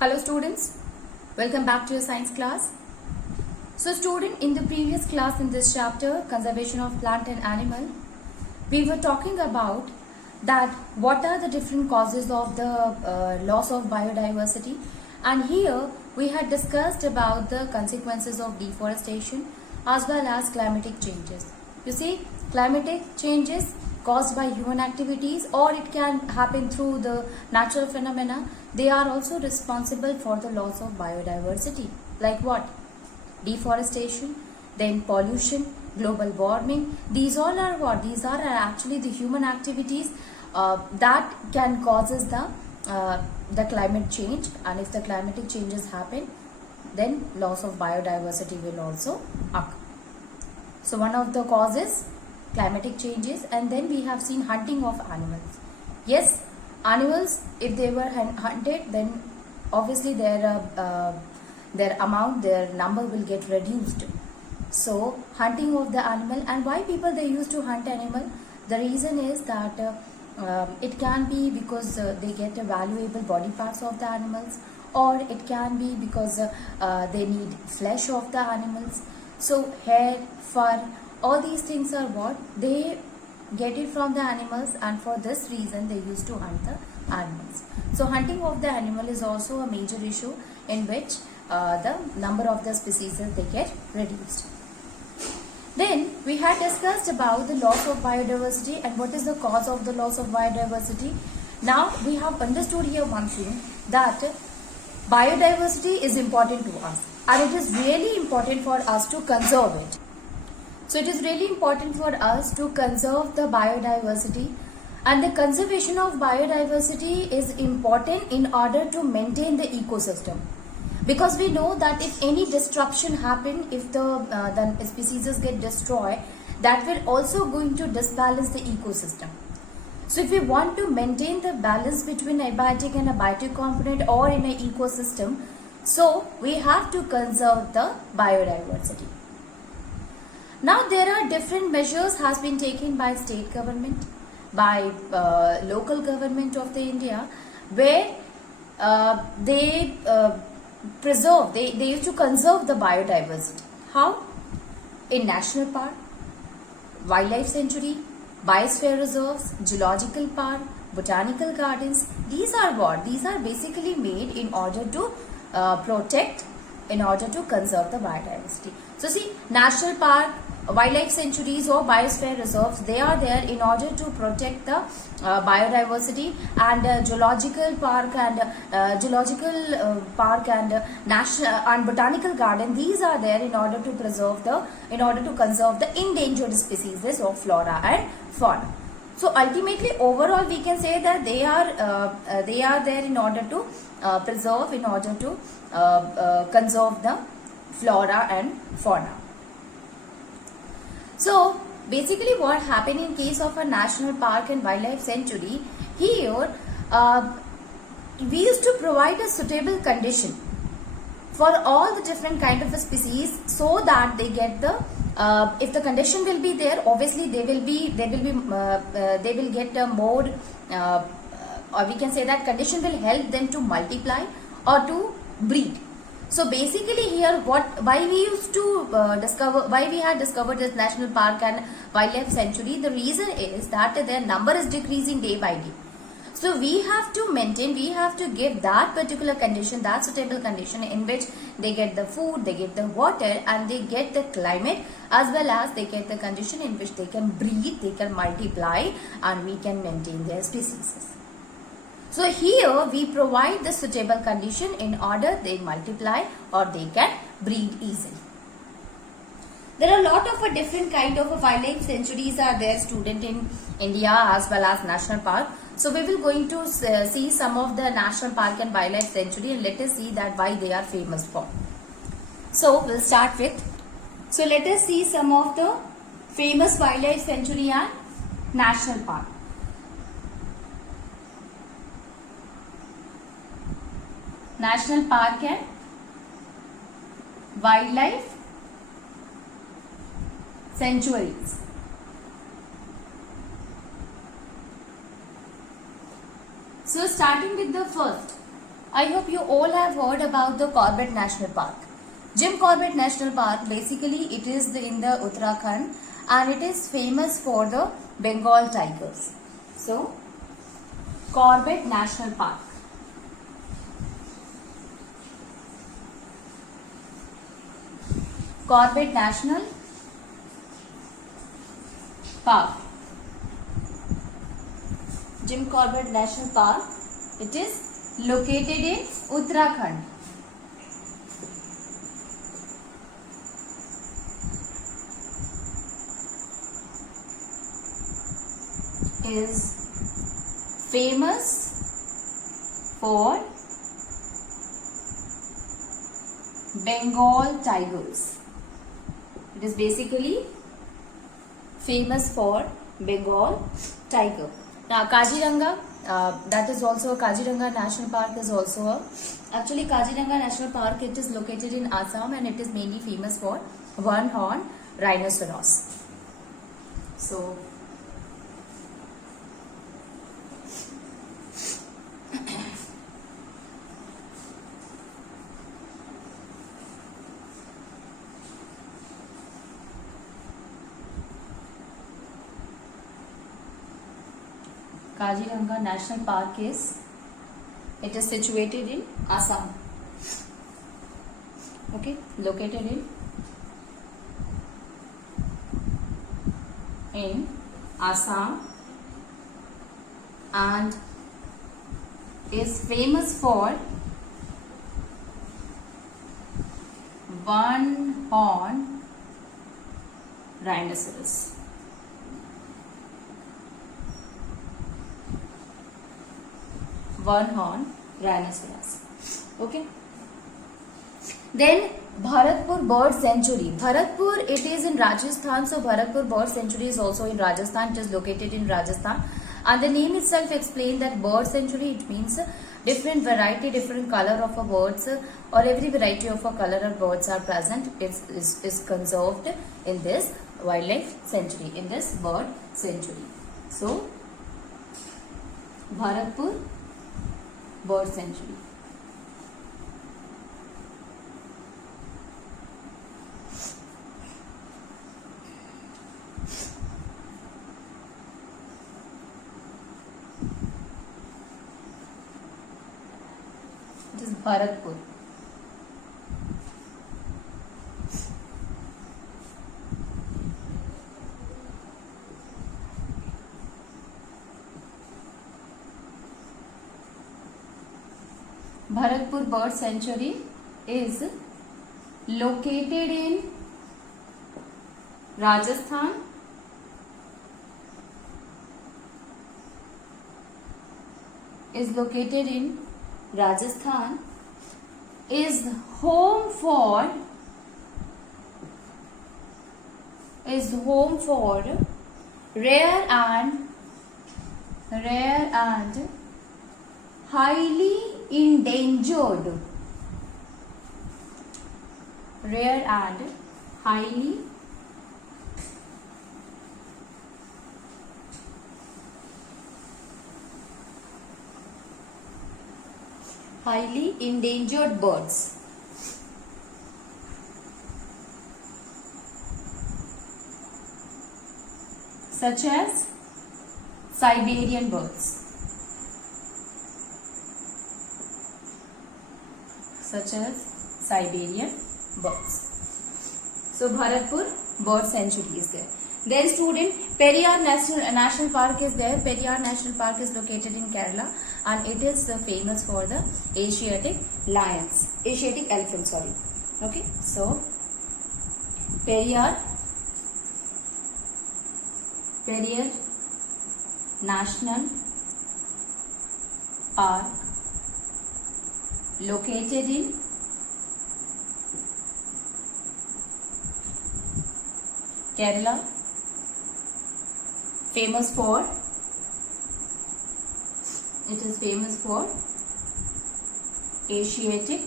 Hello students, welcome back to your science class. So student, in the previous class in this chapter, conservation of plant and animal, we were talking about that what are the different causes of the loss of biodiversity, and here we had discussed about the consequences of deforestation as well as climatic changes. You see, climatic changes caused by human activities, or it can happen through the natural phenomena. They are also responsible for the loss of biodiversity. Like what? Deforestation, then pollution, global warming. These all are what? These are actually the human activities that can causes the climate change, and if the climatic changes happen, then loss of biodiversity will also occur. So one of the causes climatic changes, and then we have seen hunting of animals. Yes, animals, if they were hunted, then obviously their number will get reduced. So hunting of the animal, and why people they used to hunt animal? The reason is that it can be because they get valuable body parts of the animals, or it can be because they need flesh of the animals. So hair, fur, all these things are what? They get it from the animals, and for this reason they used to hunt the animals. So hunting of the animal is also a major issue in which the number of the species they get reduced. Then we had discussed about the loss of biodiversity and what is the cause of the loss of biodiversity. Now we have understood here one thing, that biodiversity is important to us, and it is really important for us to conserve it. So it is really important for us to conserve the biodiversity, and the conservation of biodiversity is important in order to maintain the ecosystem. Because we know that if any disruption happen, if the species get destroyed, that will also going to disbalance the ecosystem. So if we want to maintain the balance between abiotic and abiotic component or in an ecosystem, so we have to conserve the biodiversity. Now there are different measures has been taken by state government, by local government of the India, where they preserve, they used to conserve the biodiversity. How? In national park, wildlife sanctuary, biosphere reserves, zoological park, botanical gardens. These are what? These are basically made in order to protect, in order to conserve the biodiversity. So see, national park, wildlife sanctuaries or biosphere reserves, they are there in order to protect the biodiversity, and zoological park and national and botanical garden, these are there in order to preserve the, in order to conserve the endangered species of flora and fauna. So ultimately, overall, we can say that they are there in order to preserve, in order to conserve the flora and fauna. So basically what happened in case of a national park and wildlife sanctuary, here we used to provide a suitable condition for all the different kind of species, so that they get the if the condition will be there, obviously they will get more or we can say that condition will help them to multiply or to breed. So basically here why we used to why we had discovered this national park and wildlife sanctuary, the reason is that their number is decreasing day by day. So we have to maintain, we have to give that particular condition, that suitable condition in which they get the food, they get the water, and they get the climate, as well as they get the condition in which they can breed, they can multiply, and we can maintain their species. So here we provide the suitable condition in order they multiply or they can breed easily. There are a lot of different kind of wildlife sanctuaries are there, student, in India as well as national park. So we will going to see some of the national park and wildlife sanctuary, and let us see that why they are famous for. So we'll start with, so let us see some of the famous wildlife sanctuary and national park. National park and wildlife sanctuaries. So starting with the first, I hope you all have heard about the Corbett National Park. Jim Corbett National Park, basically it is in the Uttarakhand and it is famous for the Bengal tigers. So, Corbett National Park. Corbett National Park. Jim Corbett National Park. It is located in Uttarakhand. Is famous for Bengal tigers. It is basically famous for Bengal tiger. Now Kaziranga, that is also Kaziranga National Park is also actually Kaziranga National Park. It is located in Assam and it is mainly famous for one-horn rhinoceros. So Kaziranga National Park is situated in Assam. Okay, located in Assam and is famous for one-horn rhinoceros. One-horn rhinoceros. Okay. Then Bharatpur Bird Sanctuary. Bharatpur, it is in Rajasthan. So Bharatpur Bird Sanctuary is also in Rajasthan. It is located in Rajasthan. And the name itself explains that bird sanctuary. It means different variety, different color of a birds, or every variety of a color of birds are present. Is conserved in this wildlife sanctuary, in this bird sanctuary. So Bharatpur Bird Sanctuary. It is Bharatpur. Bharatpur Bird Sanctuary is located in Rajasthan. Is located in Rajasthan. Is home for rare and highly endangered. Rare and highly endangered birds. Such as Siberian birds. So Bharatpur Bird Sanctuary is there. Then student, Periyar National Park is there. Periyar National Park is located in Kerala and it is famous for the Asiatic elephants. Okay, so Periyar National Park located in Kerala, famous for Asiatic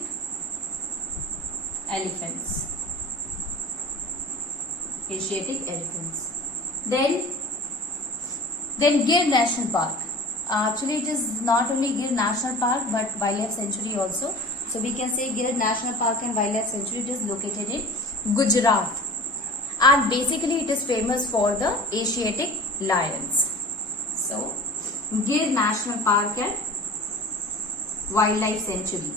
elephants. Then Gir National Park. Actually, it is not only Gir National Park but Wildlife Sanctuary also. So we can say Gir National Park and Wildlife Sanctuary. It is located in Gujarat, and basically it is famous for the Asiatic lions. So Gir National Park and Wildlife Sanctuary.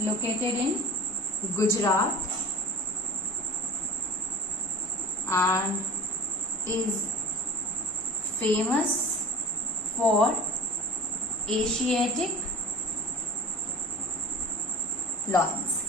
Located in Gujarat and is famous for Asiatic lions.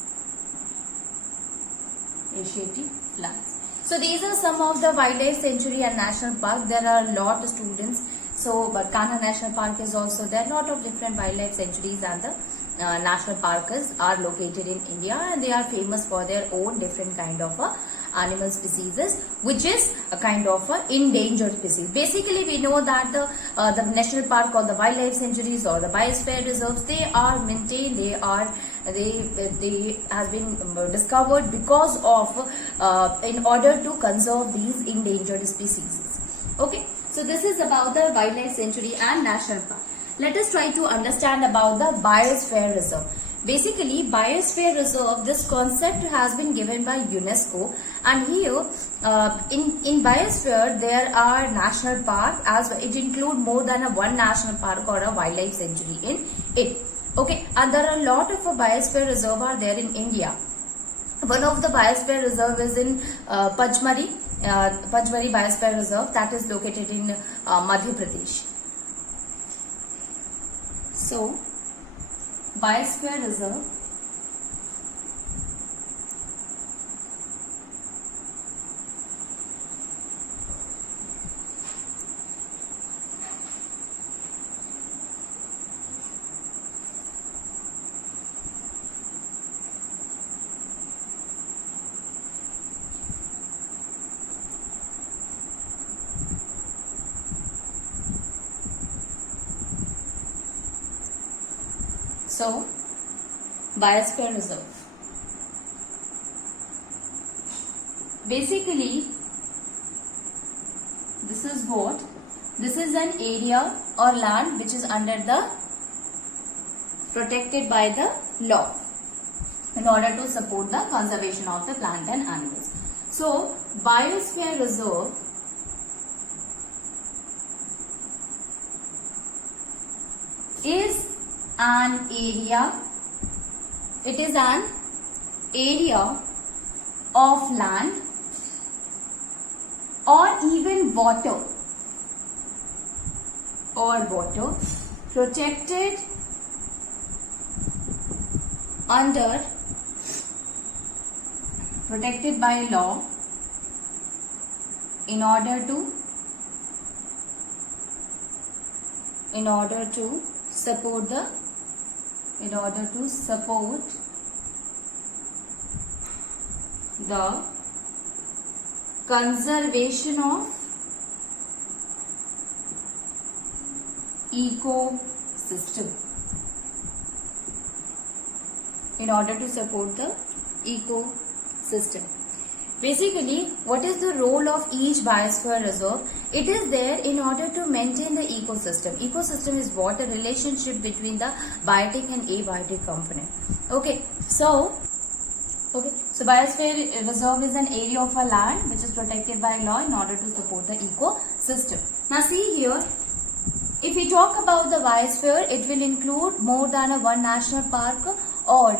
Asiatic lions. So these are some of the wildlife sanctuary and national park. There are a lot of students. So, but Kanha National Park is also there. A lot of different wildlife sanctuaries and the national parks are located in India, and they are famous for their own different kind of animal species, which is a kind of endangered species. Basically, we know that the national park or the wildlife sanctuaries or the biosphere reserves, they are maintained. They has been discovered because of in order to conserve these endangered species. Okay, so this is about the wildlife sanctuary and national park. Let us try to understand about the biosphere reserve. Basically, biosphere reserve, this concept has been given by UNESCO, and here in biosphere there are national park as well. It include more than a one national park or a wildlife sanctuary in it. Okay, and there are a lot of biosphere reserve are there in India. One of the biosphere reserve is in Pachmari Biosphere Reserve, that is located in Madhya Pradesh. So, Biosphere Reserve So, Biosphere Reserve. Basically, this is what? This is an area or land which is under the protected by the law in order to support the conservation of the plant and animals. So, Biosphere Reserve is an area, it is an area of land or even water protected by law in order to support the conservation of ecosystem. In order to support the ecosystem. Basically, what is the role of each biosphere reserve? It is there in order to maintain the ecosystem. Ecosystem is what? A relationship between the biotic and abiotic component. Okay, so biosphere reserve is an area of a land which is protected by law in order to support the ecosystem. Now see here, if we talk about the biosphere, it will include more than a one national park or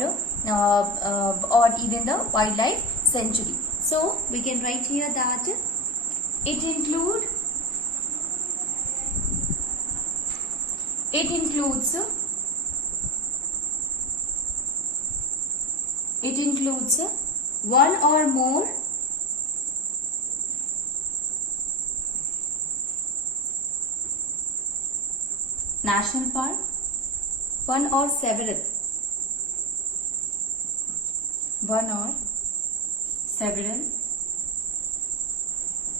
even the wildlife sanctuary. So we can write here that it includes one or more national park, one or several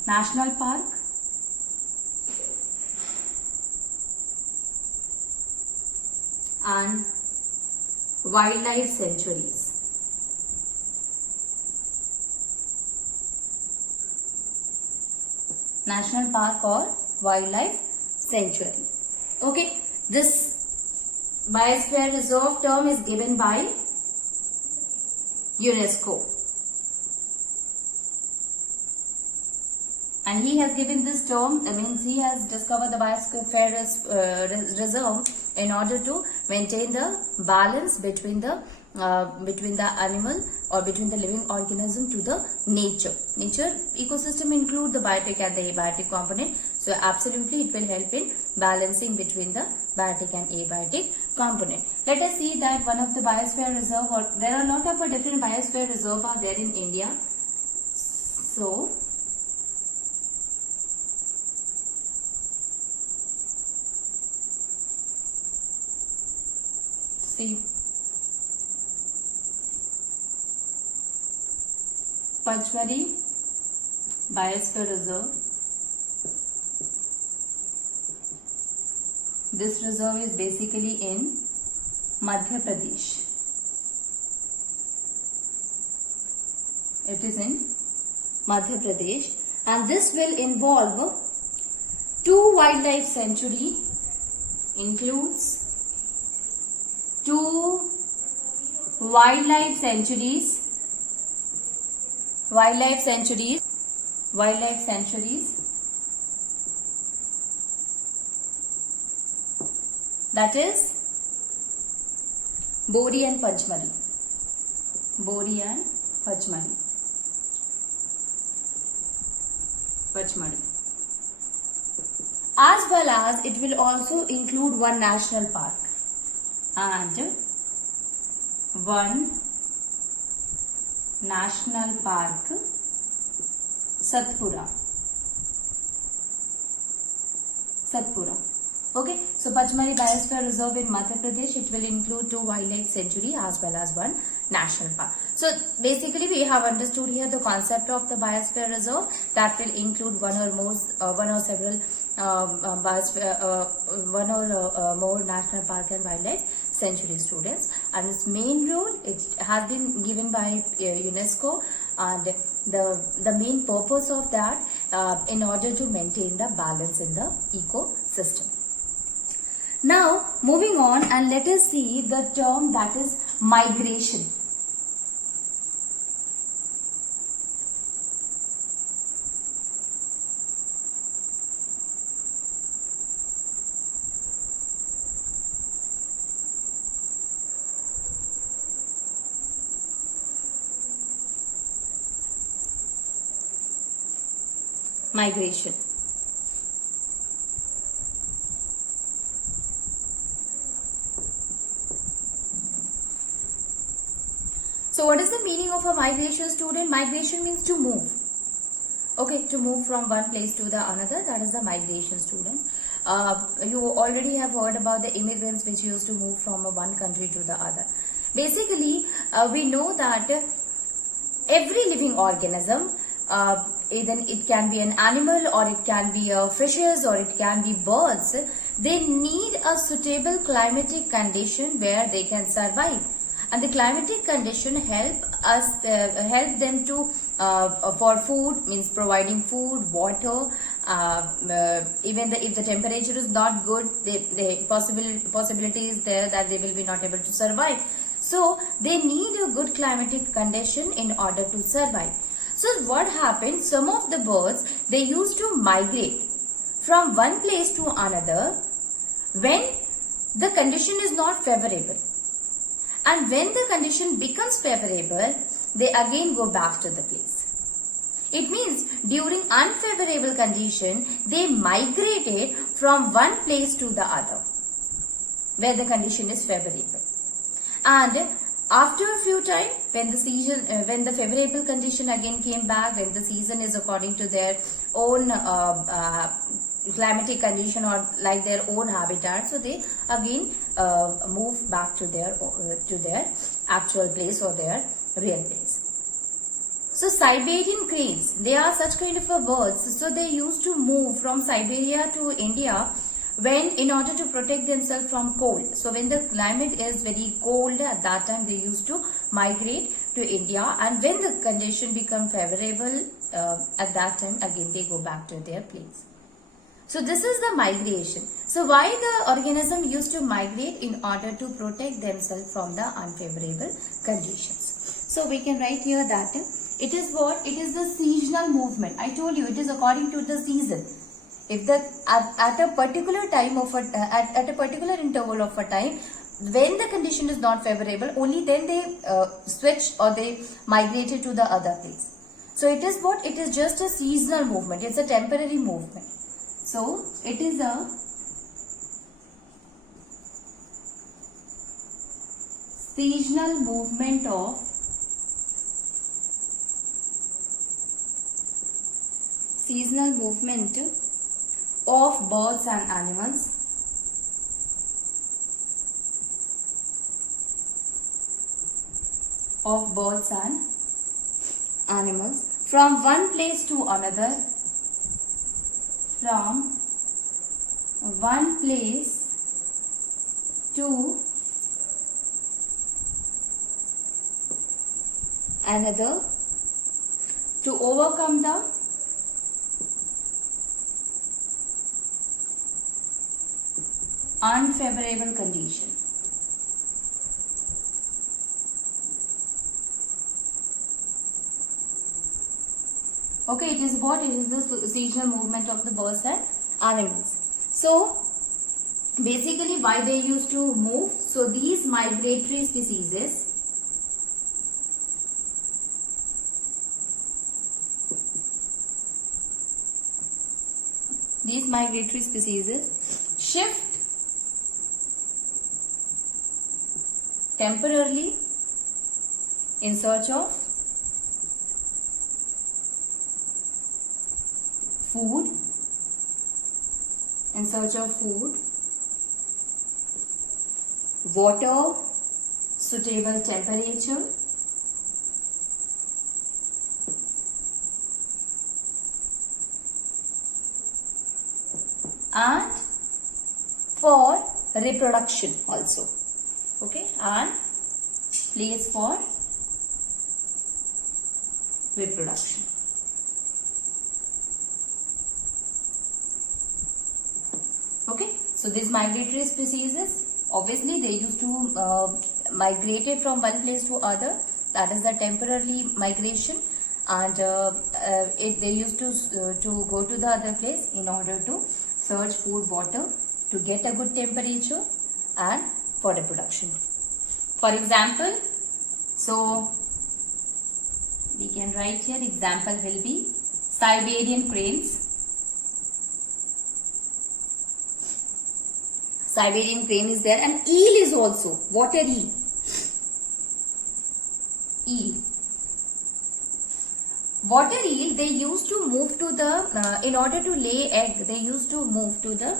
national park and wildlife sanctuaries. National park or wildlife sanctuary. Okay, this biosphere reserve term is given by UNESCO, and he has given this term, means he has discovered the biosphere reserve in order to maintain the balance between the animal or between the living organism to the nature. Nature ecosystem include the biotic and the abiotic component. So absolutely it will help in balancing between the biotic and abiotic component. Let us see that one of the biosphere reserve, or there are a lot of different biosphere reserve are there in India. So see, Pachmari Biosphere Reserve. This reserve is basically in Madhya Pradesh. It is in Madhya Pradesh, and this will involve 2 wildlife sanctuary, includes 2 wildlife sanctuaries, that is Bori and Pachmari. As well as it will also include 1 national park and 1 national park, Satpura. Okay, so Pachmari Biosphere Reserve in Madhya Pradesh, it will include 2 wildlife sanctuary as well as 1 national park. So basically we have understood here the concept of the biosphere reserve, that will include one or more national park and wildlife sanctuary, students. And its main role, it has been given by UNESCO, and the main purpose of that in order to maintain the balance in the ecosystem. Now moving on, and let us see the term that is migration. Migration. So what is the meaning of a migration, student? Migration means to move. Okay, to move from one place to the another, that is the migration, student. You already have heard about the immigrants which used to move from one country to the other. Basically, we know that every living organism, either it can be an animal or it can be fishes or it can be birds, they need a suitable climatic condition where they can survive. And the climatic condition help them to for food, means providing food, water. Even if the temperature is not good, the possibility is there that they will be not able to survive. So they need a good climatic condition in order to survive. So what happened? Some of the birds, they used to migrate from one place to another when the condition is not favorable. And when the condition becomes favorable, they again go back to the place. It means during unfavorable condition, they migrated from one place to the other where the condition is favorable. And after a few time, when the favorable condition again came back, when the season is according to their own climatic condition or like their own habitat, so they again move back to their actual place or their real place. So Siberian cranes, they are such kind of birds. So they used to move from Siberia to India when in order to protect themselves from cold. So when the climate is very cold, at that time they used to migrate to India, and when the condition become favorable, at that time again they go back to their place. So this is the migration. So why the organism used to migrate? In order to protect themselves from the unfavorable conditions. So we can write here that it is what? It is the seasonal movement. I told you it is according to the season. If the at a particular time of at a particular interval of a time, when the condition is not favorable, only then they switch or they migrated to the other place. So it is what? It is just a seasonal movement. It's a temporary movement. So it is a seasonal movement of birds and animals. Of birds and animals from one place to another. From one place to another to overcome the unfavorable condition. Okay, it is what? It is the seasonal movement of the birds and animals. So, basically why they used to move? So, these migratory species shift temporarily in search of food, water, suitable temperature, and for reproduction also. Okay, and place for reproduction. Okay, so these migratory species, obviously they used to migrated from one place to other. That is the temporary migration, and they used to go to the other place in order to search food, water, to get a good temperature, and for reproduction. For example, so we can write here, example will be Siberian cranes. Siberian crane is there, and eel is also, water eel. Water eel, they used to move to the, in order to lay egg, they used to move to the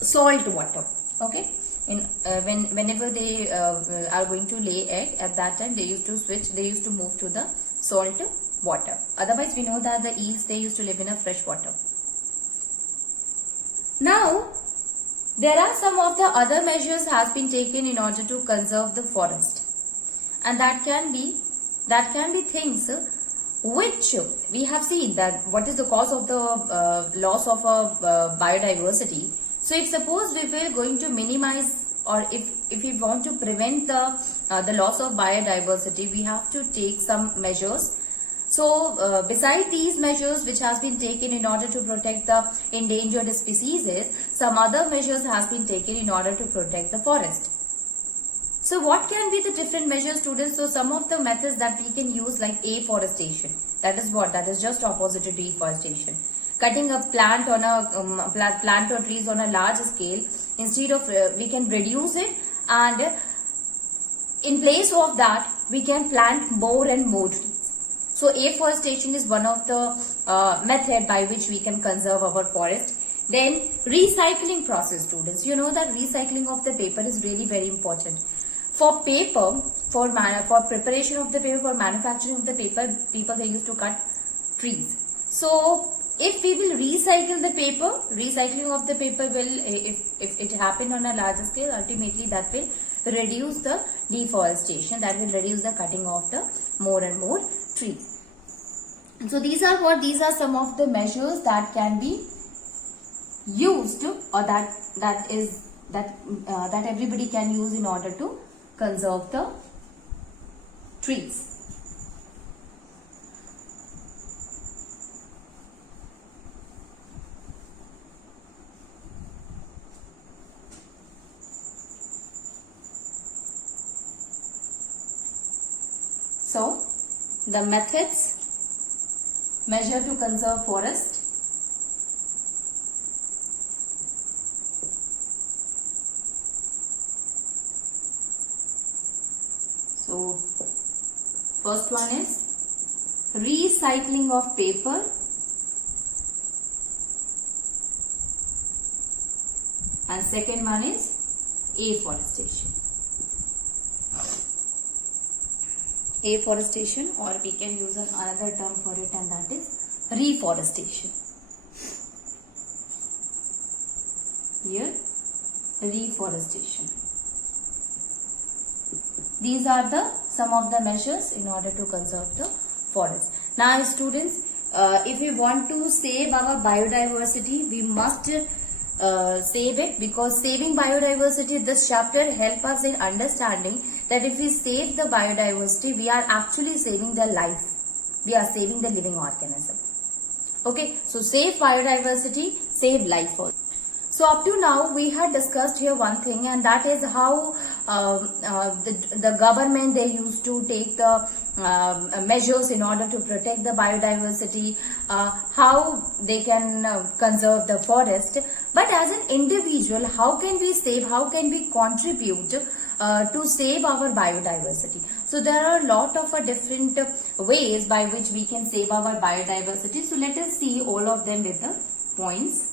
salt water. Okay, whenever they are going to lay egg, at that time they used to move to the salt water. Otherwise, we know that the eels, they used to live in a fresh water. Now, there are some of the other measures has been taken in order to conserve the forest, and that can be things which we have seen that what is the cause of the loss of biodiversity. So if suppose we were going to minimize, or if we want to prevent the loss of biodiversity, we have to take some measures. So, beside these measures which has been taken in order to protect the endangered species, some other measures has been taken in order to protect the forest. So, what can be the different measures, students? So, some of the methods that we can use, like afforestation. That is what? That is just opposite to deforestation. Cutting a plant on a plant or trees on a large scale, instead of we can reduce it, and in place of that we can plant more and more trees. So afforestation is one of the method by which we can conserve our forest. Then recycling process, students. You know that recycling of the paper is really very important. For paper, for preparation of the paper, for manufacturing of the paper, people, they used to cut trees. So if we will recycle the paper, recycling of the paper will, if it happen on a larger scale, ultimately that will reduce the deforestation, that will reduce the cutting of the more and more trees. So these are some of the measures that can be used, or that everybody can use in order to conserve the trees. So, the methods, measure to conserve forest. So, first one is recycling of paper. And second one is afforestation. Afforestation, or we can use another term for it, and that is reforestation. Here, reforestation. These are some of the measures in order to conserve the forest. Now students, if we want to save our biodiversity, we must save it, because saving biodiversity, this chapter help us in understanding that if we save the biodiversity, we are actually saving the life. We are saving the living organism. Okay, so save biodiversity, save life also. So up to now we had discussed here one thing, and that is how the government, they used to take the measures in order to protect the biodiversity, how they can conserve the forest. But as an individual, how can we save, how can we contribute to save our biodiversity? So there are a lot of different ways by which we can save our biodiversity. So let us see all of them with the points.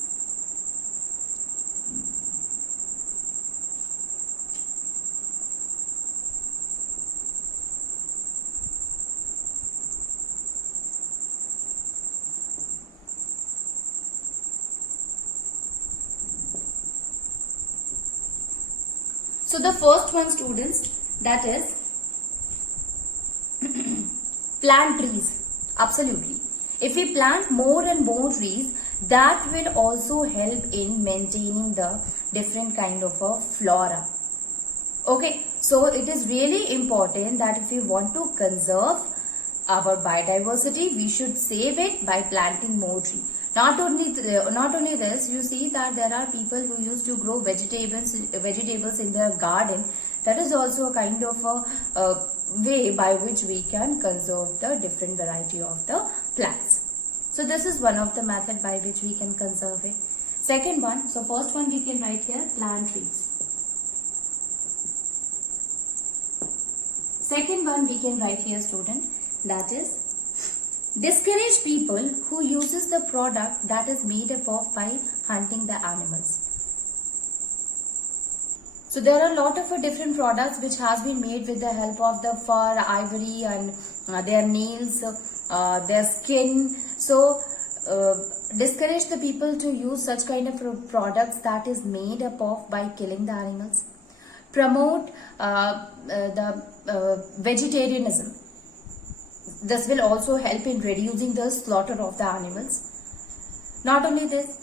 So the first one, students, that is plant trees. Absolutely. If we plant more and more trees, that will also help in maintaining the different kind of a flora. Okay, so it is really important that if we want to conserve our biodiversity, we should save it by planting more trees. Not only this, you see that there are people who used to grow vegetables in their garden. That is also a kind of a way by which we can conserve the different variety of the plants. So this is one of the method by which we can conserve it. Second one, so first one we can write here, plant trees. Second one we can write here, student, that is discourage people who uses the product that is made up of by hunting the animals. So there are a lot of different products which has been made with the help of the fur, ivory, and their nails, their skin. So discourage the people to use such kind of products that is made up of by killing the animals. Promote the vegetarianism. This will also help in reducing the slaughter of the animals. Not only this,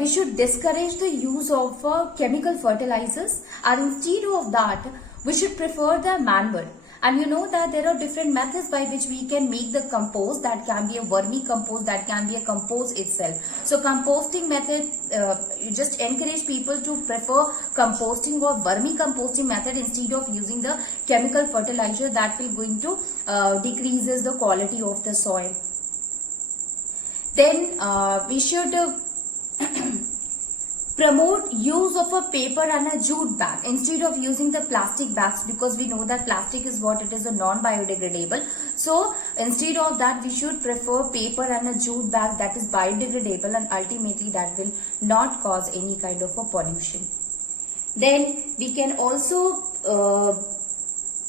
we should discourage the use of chemical fertilizers, and instead of that, we should prefer the manure. And you know that there are different methods by which we can make the compost. That can be a vermicompost, that can be a compost itself. So composting method, you just encourage people to prefer composting or vermicomposting method instead of using the chemical fertilizer. That will going to decreases the quality of the soil. Then we should promote use of a paper and a jute bag instead of using the plastic bags, because we know that plastic is what it is, a non-biodegradable. So instead of that, we should prefer paper and a jute bag that is biodegradable, and ultimately that will not cause any kind of a pollution. Then we can also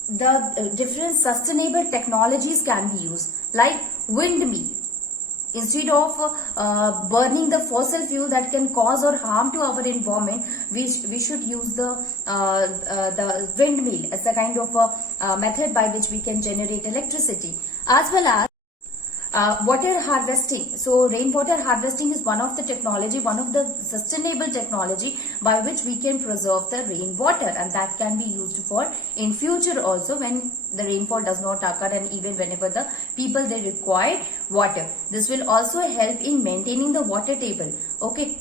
the different sustainable technologies can be used, like windmill. Instead of burning the fossil fuel that can cause or harm to our environment, we should use the windmill as a kind of a method by which we can generate electricity, as well as water harvesting. So rainwater harvesting is one of the technology, one of the sustainable technology by which we can preserve the rainwater, and that can be used for in future also when the rainfall does not occur, and even whenever the people they require water. This will also help in maintaining the water table. Okay.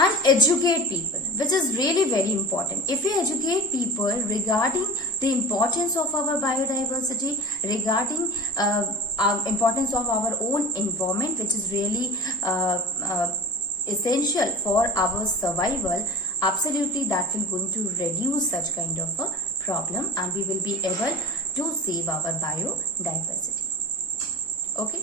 And educate people, which is really very important. If we educate people regarding the importance of our biodiversity, regarding importance of our own environment, which is really essential for our survival, absolutely that will going to reduce such kind of a problem, and we will be able to save our biodiversity. Okay.